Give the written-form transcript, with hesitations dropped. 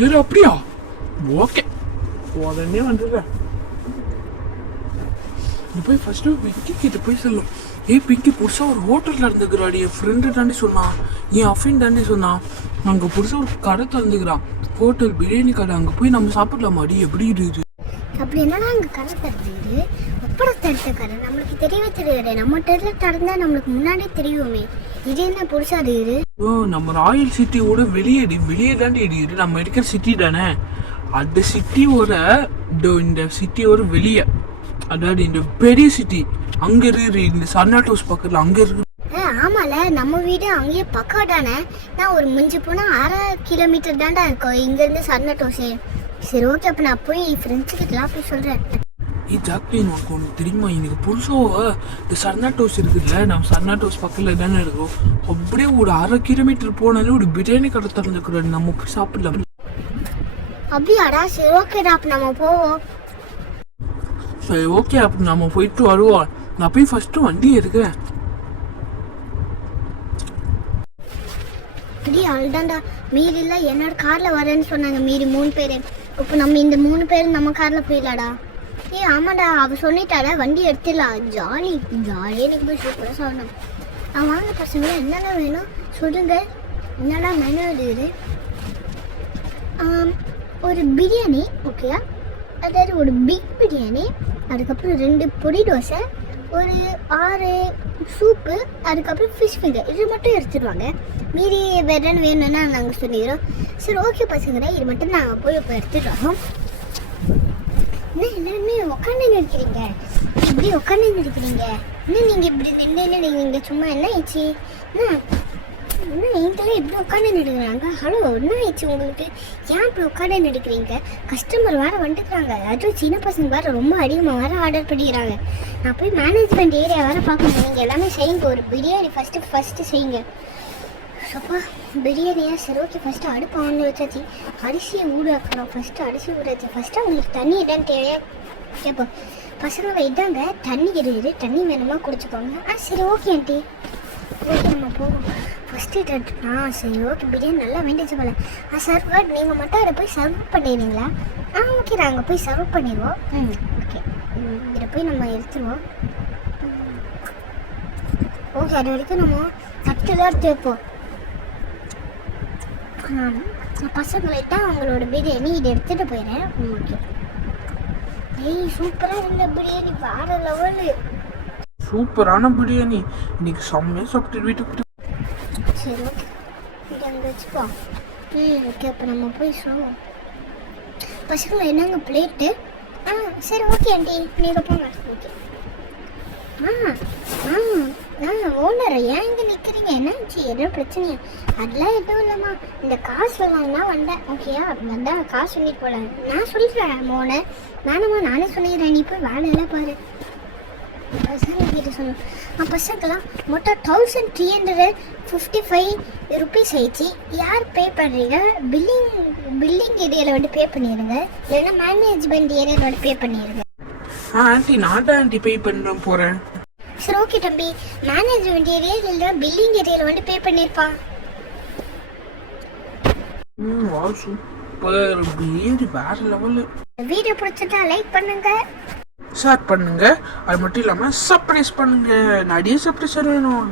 நேரம் அப்படியா? ஓகே, உடனே வந்துடுறேன். நீ போய் ஃபர்ஸ்ட் பிங்கி கிட்ட போய் சொல்லும். பிங்கி புதுசாக ஒரு ஹோட்டலில் இருந்துக்கிறாடி, என் ஃப்ரெண்டு தாண்டி சொன்னான், என் அஃபின் தாண்டி சொன்னான். அங்கே புதுசாக ஒரு கடை திறந்துக்கிறான், ஹோட்டல் பிரியாணி கடை. அங்கே போய் நம்ம சாப்பிடலாமாடி? எப்படி இருக்குது? அப்படி என்னன்னா அங்கே கடை திறந்துது, அப்புறம் தடுத்த கடை நம்மளுக்கு தெரியவே தெரியாது. நம்ம தெருவில் திறந்தா நம்மளுக்கு முன்னாடியே தெரியுமே. இது என்ன புதுசாக இருக்குது? நம்ம ராயல் சிட்டியோட வெளியே தாண்டி இடிக்குது. நம்ம இருக்கிற சிட்டி தானே, அந்த சிட்டியோட இந்த சிட்டியோட வெளியே, அதாவது இந்த பெரிய சிட்டி அங்க இருக்கு, இந்த சர்னாட் ஹவுஸ் பக்கத்துல அங்க இருக்கு. ஆமால, நம்ம வீடு அங்கேயே பக்கம் தானே. நான் ஒரு மிஞ்சி போனா 6 கிலோமீட்டர் தாண்டா இருக்கும் இங்க இருந்து சர்னாட் ஹவுஸ். சரி ஓகே, அப்ப நான் போய் ஃப்ரெண்ட்ஸ் கிட்டலாம் போய் சொல்றேன். ஜாக்லின், உனக்கு ஒன்று தெரியுமா? எனக்கு புதுசாக இந்த சர்னாட் ஹவுஸ் இருக்குதுல்ல, நம்ம சர்னாட் ஹவுஸ் பக்கத்தில் தானே இருக்கும். அப்படியே ஒரு 1/2 கிலோமீட்டர் போனாலே ஒரு பிரியாணி கடை திறந்துக்கிறாரு, நம்ம போய் சாப்பிடலாம். அப்படியாடா? சரி ஓகேடா, அப்ப நம்ம போவோம். சரி ஓகே, அப்போ நம்ம போயிட்டு வருவோம். நான் போய் ஃபர்ஸ்ட் வண்டி எடுக்கிறேன். அப்படியே அழுதாண்டா. மீறி இல்லை என்னோட கார்ல வரேன்னு சொன்னாங்க, மீறி 3 பேர். இப்போ நம்ம இந்த 3 பேர் நம்ம கார்ல போயிடலாடா. ஆமாடா, அவ சொல்லிட்டாடா, வண்டி எடுத்துடலாம். ஜாலியாக எனக்கு போய் சூப்பராக சொல்லணும். வாங்க பசங்க, என்னென்ன வேணும் சொல்லுங்க. என்னடா மெனு இருக்குது? ஒரு பிரியாணி ஓகேயா, அதாவது ஒரு பிக் பிரியாணி, அதுக்கப்புறம் 2 பொடி தோசை, ஒரு 6 சூப்பு, அதுக்கப்புறம் ஃபிஷ் ஃபிங்கர். இது மட்டும் எடுத்துடுவாங்க. மீறி வேறு என்ன வேணும்னா நாங்கள் சொல்லிடுறோம். சரி ஓகே பசங்கடா, இது மட்டும் நாங்கள் போய் இப்போ எடுத்துடுறோம். என்ன எல்லாருமே உட்காந்து நிற்கிறீங்க? இப்படி உட்காந்து நிற்கிறீங்க? இன்னும் நீங்கள் இப்படி நின்று நீங்கள் சும்மா என்ன ஆயிடுச்சு? என்ன நீங்களே இப்படி உட்காந்து நிற்கிறாங்க? ஹலோ, என்ன ஆயிடுச்சு உங்களுக்கு? ஏன் இப்படி உட்காந்து நிற்கிறீங்க? கஸ்டமர் வேறு வந்துட்டுறாங்க, அதுவும் சின்ன பசங்க வேறு ரொம்ப அதிகமாக வேறு ஆர்டர் பண்ணிக்கிறாங்க. நான் போய் மேனேஜ்மெண்ட் ஏரியா வேறு பார்க்கணும். நீங்கள் எல்லாமே செய்யுங்க. ஒரு பிரியாணி ஃபஸ்ட்டு செய்யுங்க. அப்பா பிரியாணியா? சரி ஓகே, ஃபஸ்ட்டு அடுப்பு ஆன் வச்சாச்சு. அரிசியை ஊற வைக்கணும். ஃபஸ்ட்டு அரிசி ஊற வச்சு ஃபஸ்ட்டு அவங்களுக்கு தண்ணி இதான் தேவையா கேட்போம். பசங்களை இதாங்க தண்ணி இருக்குது, தண்ணி வேணுமா குடிச்சுக்கோங்க. சரி ஓகே ஆண்டி, ஓகே நம்ம போவோம். ஃபஸ்ட்டு சரி ஓகே, பிரியாணி நல்லா வேண்டிச்சு போல. சர்வர் நீங்கள் மட்டும் அதை போய் சர்வ் பண்ணிடுறீங்களா? ஓகே, நாங்கள் போய் சர்வ் பண்ணிடுவோம். ஓகே, இதில் போய் நம்ம எடுத்துருவோம். ஓகே, அது வரைக்கும் நம்ம தட்டுலாம் எடுத்து வைப்போம். பசங்கள்கிட்ட அவங்களோட பிரியாணி இதை எடுத்துகிட்டு போயிடுறேன். ஓகே, சூப்பராக இருந்த பிரியாணி, வேற லெவலு, சூப்பரான பிரியாணி. இன்னைக்கு செம்மையாக சாப்பிட்டு வீட்டுக்கு. சரி ஓகே, இது அங்கே வச்சுப்போம். ஓகே, அப்போ நம்ம போய் சொல்லுவோம். பசங்க என்னங்க பிளேட்டு? சரி ஓகே ஆண்டி, நீங்கள் போங்க. ஓகே. ஓனர் ஏன் இங்கே நிற்கிறீங்க? என்னாச்சு? எதுவும் பிரச்சனையா? அதெல்லாம் எதுவும் இல்லைம்மா, இந்த காசு சொல்லலாம்னா வந்தேன். ஓகேயா, வந்தால் காசு சொல்லிட்டு போகல. நான் சொல்லிடுறேன் ஓனர். வேணுமா, நானே சொல்லிடுறேன், நீ போய் வேலையெல்லாம் பாரு. பசங்க கிட்ட சொல்லணும். பசங்களாம் மொத்தம் 1355 ருபீஸ் ஆயிடுச்சு. யார் பே பண்ணுறீங்க? பில்லிங் ஏரியாவில் வந்து பே பண்ணிடுங்க, இல்லைன்னா மேனேஜ்மெண்ட் ஏரியாவில் வந்து பே பண்ணிடுங்க. ஆண்டி, நான் தான் ஆண்டி பே பண்ண போகிறேன். சரி ஓகே தம்பி, மேனேஜ்மெண்ட் ஏரியா இல்லை பில்லிங் ஏரியாவில் வந்து பே பண்ணியிருப்பா. சூப்பர் பிரியாணி, வேற லெவலு. வீடியோ பிடிச்சிட்டா லைக் பண்ணுங்க, ஷேர் பண்ணுங்க, அது மட்டும் இல்லாமல் சர்ப்ரைஸ் பண்ணுங்க. நிறைய சர்ப்ரைஸ் வேணும்.